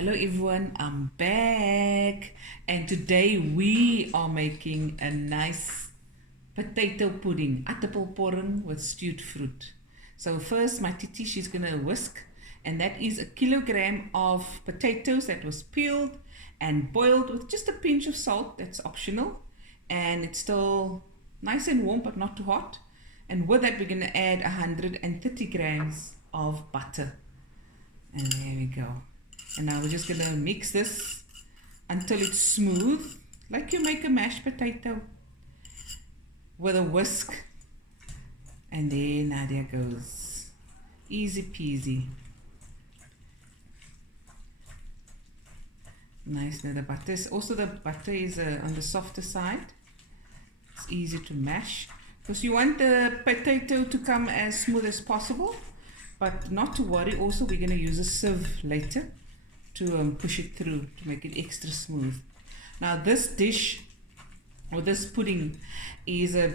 Hello everyone, I'm back and today we are making a nice potato pudding, aardappelporring with stewed fruit. So first my titi, she's going to whisk, and that is 1 kilogram of potatoes that was peeled and boiled with just a pinch of salt. That's optional, and it's still nice and warm but not too hot. And with that we're going to add 130 grams of butter, and there we go. And now we're just going to mix this until it's smooth, like you make a mashed potato, with a whisk. And there goes. Easy peasy. Nice. Now the butter is also, the butter is on the softer side. It's easy to mash because you want the potato to come as smooth as possible, but not to worry. Also, we're going to use a sieve later to push it through to make it extra smooth. Now this dish, or this pudding, is a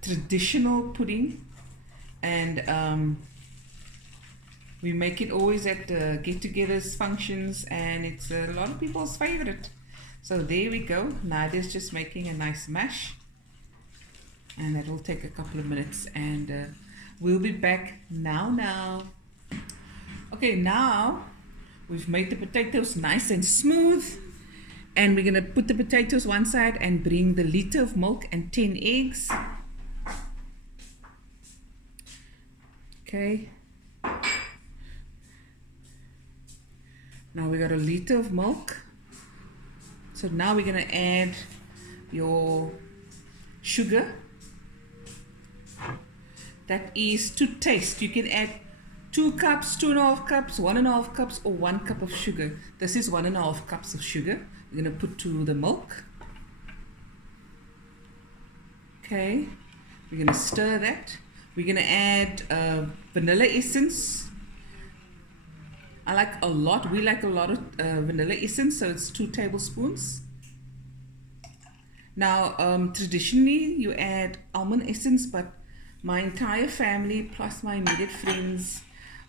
traditional pudding, and we make it always at get-togethers, functions, and it's a lot of people's favorite. So there we go. Nadia's just making a nice mash, and that will take a couple of minutes, and we'll be back now. Okay, now we've made the potatoes nice and smooth, and we're going to put the potatoes one side and bring the liter of milk and 10 eggs. Okay. Now we got a liter of milk. So now we're going to add your sugar. That is to taste. You can add 2 cups, 2.5 cups, 1.5 cups, or 1 cup of sugar. This is 1.5 cups of sugar. We're going to put to the milk. Okay, we're going to stir that. We're going to add vanilla essence. I like a lot. We like a lot of vanilla essence, so it's 2 tablespoons. Now, traditionally you add almond essence, but my entire family plus my immediate friends,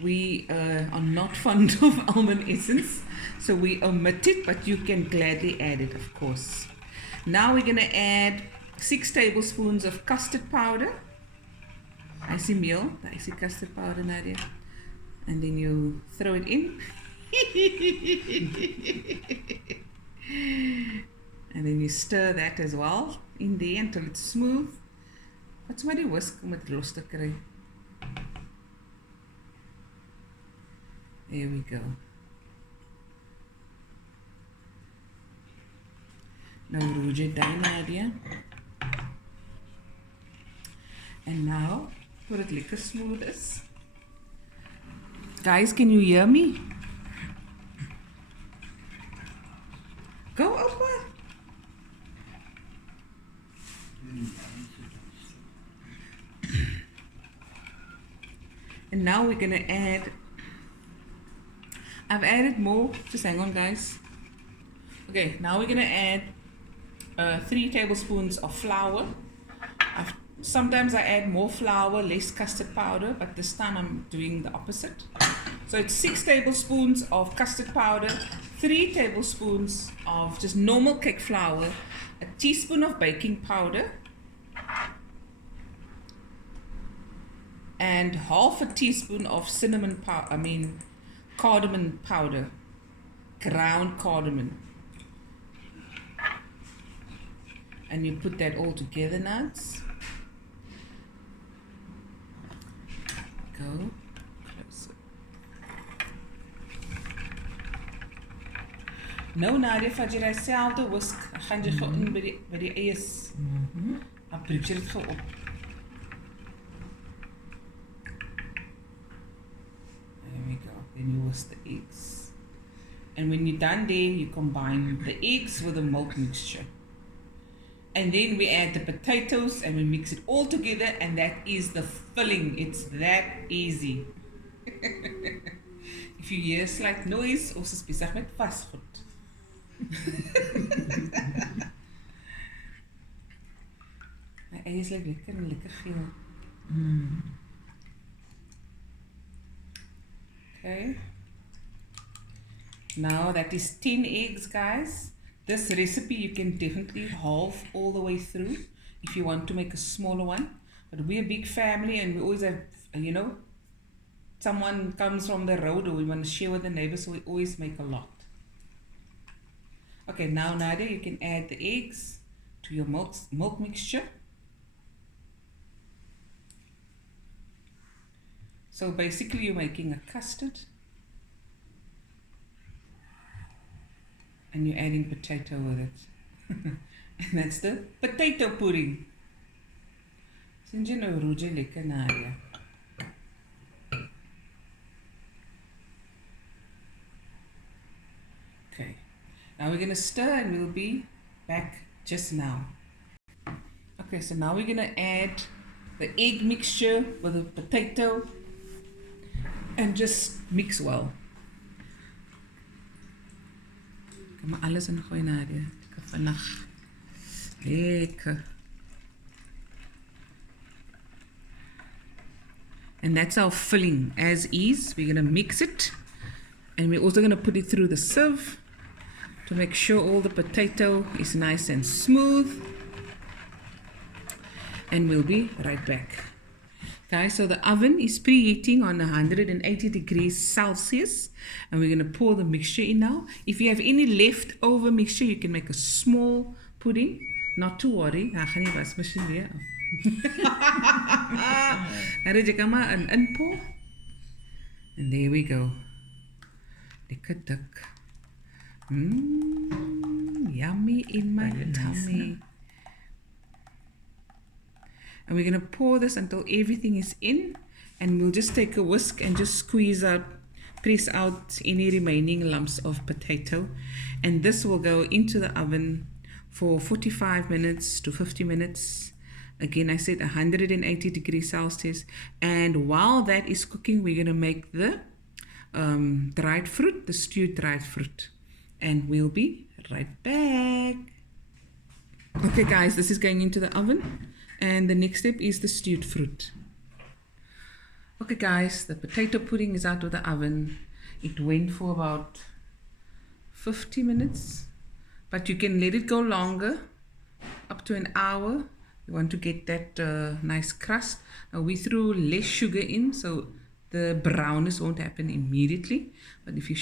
we are not fond of almond essence, so we omit it, but you can gladly add it, of course. Now we're going to add 6 tablespoons of custard powder. I see custard powder, Nadia. And then you throw it in. And then you stir that as well in there until it's smooth. What's my whisk om dit los te kry? There we go. Nou roer jy dit, Nadia. And now, voor het lekker smooth is. Guys, can you hear me? Go, Opa. And now we're going to add, I've added more, just hang on guys. Okay, now we're going to add 3 tablespoons of flour. Sometimes I add more flour, less custard powder, but this time I'm doing the opposite. So it's 6 tablespoons of custard powder, 3 tablespoons of just normal cake flour, a teaspoon of baking powder, and half a teaspoon of cardamom powder, ground cardamom. And you put that all together, nuts. Go closer. Nou Nadia, vat jy dieselfde whisk, gaan jy gou in by die eiers. Dan breek jy dit gou op. There we go. Then you whisk the eggs. And when you're done there, you combine the eggs with the milk mixture. And then we add the potatoes and we mix it all together, and that is the filling. It's that easy. If you hear a slight noise, ons is besig met vasgoed. My eiers lyk lekker en lekker geel. Okay. Now that is 10 eggs, guys. This recipe you can definitely halve all the way through if you want to make a smaller one. But we're a big family and we always have, you know, someone comes from the road or we want to share with the neighbors, so we always make a lot. Okay, now Nadia, you can add the eggs to your milk mixture. So basically you're making a custard and you're adding potato with it. And that's the potato pudding. Sien jy nou roje lekker Nadia? Okay, now we're going to stir and we'll be back just now. Okay, so now we're going to add the egg mixture with the potato and just mix well. Kan maar alles ingooi Nadia. Lekker vinnig. Lekker. And that's our filling as is. We're going to mix it and we're also going to put it through the sieve to make sure all the potato is nice and smooth. And we'll be right back. Guys, so the oven is preheating on 180 degrees Celsius and we're going to pour the mixture in now. If you have any leftover mixture, you can make a small pudding. Not to worry. Ek gaan nie wasmasjien weer af. En jy kan maar inpour. And there we go. Lekker dik. Yummy in my tummy. And we're going to pour this until everything is in, and we'll just take a whisk and just squeeze out, press out any remaining lumps of potato. And this will go into the oven for 45 minutes to 50 minutes. Again, I said 180 degrees Celsius. And while that is cooking, we're going to make the dried fruit, the stewed dried fruit. And we'll be right back. Okay guys, this is going into the oven. And the next step is the stewed fruit. Okay guys, the potato pudding is out of the oven. It went for about 50 minutes. But you can let it go longer, up to an hour. You want to get that nice crust. Now we threw less sugar in, so the brownness won't happen immediately. But if you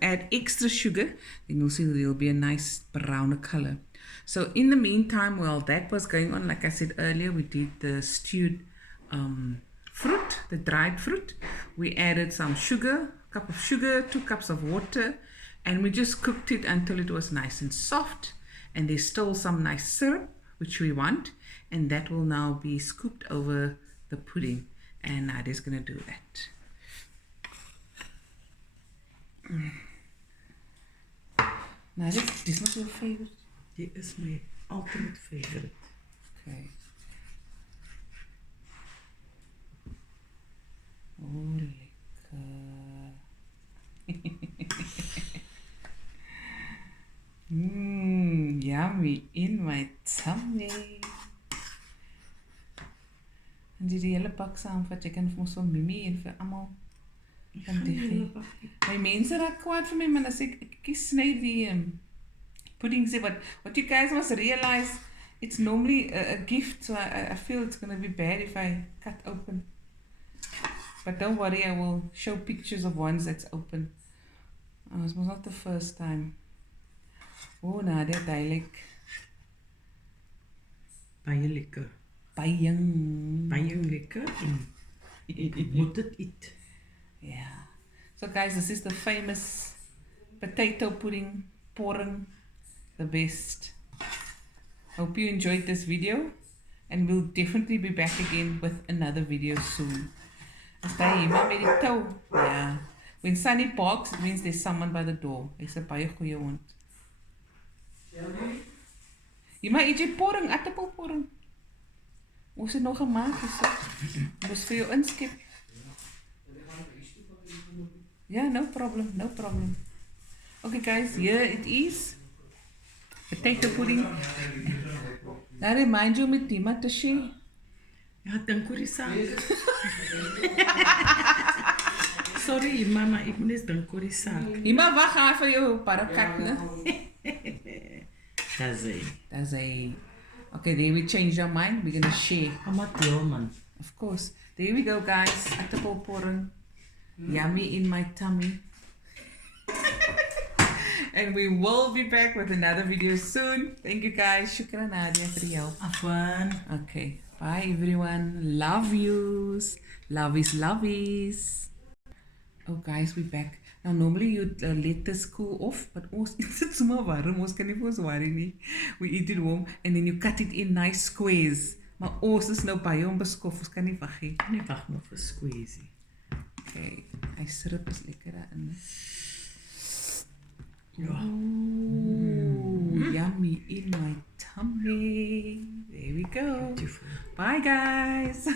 add extra sugar, then you'll see there'll be a nice browner color. So in the meantime, while that was going on, like I said earlier, we did the stewed fruit, the dried fruit. We added some sugar, a cup of sugar, 2 cups of water, and we just cooked it until it was nice and soft. And there's still some nice syrup, which we want, and that will now be scooped over the pudding. And Nadia's going to do that. Nadia, this was your favorite? Dit is my ultimate favorite. Okay. Oh, lekker. Yummy in my tummy. En die hele pak saamvat, jy kan vir ons so Mimi en vir almal kan gee. My mense raak kwaad vir my, man, as ek sny die pudding say, but what you guys must realize, it's normally a gift, so I feel it's going to be bad if I cut open. But don't worry, I will show pictures of ones that's open. Oh, this was not the first time. Oh, Nadia, duidelik. Baie lekker. Baie lekker. Ek moet dit eet. Yeah. So guys, this is the famous potato pudding, porring. The best. Hope you enjoyed this video, and we'll definitely be back again with another video soon. Yeah. When Sunny barks, it means there's someone by the door. It's a baie goeie hond. Jy maar eet jy porring, aardappel porring. Ons het nog gemaak, dus vir jou inskep. Yeah, no problem, no problem. Okay guys, here it is. Potato pudding. Now remind you met die matashi. Ja, dink oor die saak. sorry, mama, ek moet net dink oor die saak. Jy maar wag haar vir jou parakat, né? That's a... Okay, there we changed our mind. We're gonna share. Amateur man. Of course. There we go, guys. Aardappelporring. Yummy in my tummy. And we will be back with another video soon. Thank you, guys. Shukran, Nadia, for the help. Afwan. Okay. Bye, everyone. Love yous. Lovies, lovies. Oh, guys, we're back. Now, normally you'd let this cool off, but it's so warm. We eat it warm, and then you cut it in nice squares. Maar ons is nou baie onbeskof, ons kan nie wag nie. Kan nie wag nog vir squeezie. Okay, hy sirup is lekker daarin. Ja. Ooh, yummy in my tummy. There we go. Beautiful. Bye, guys.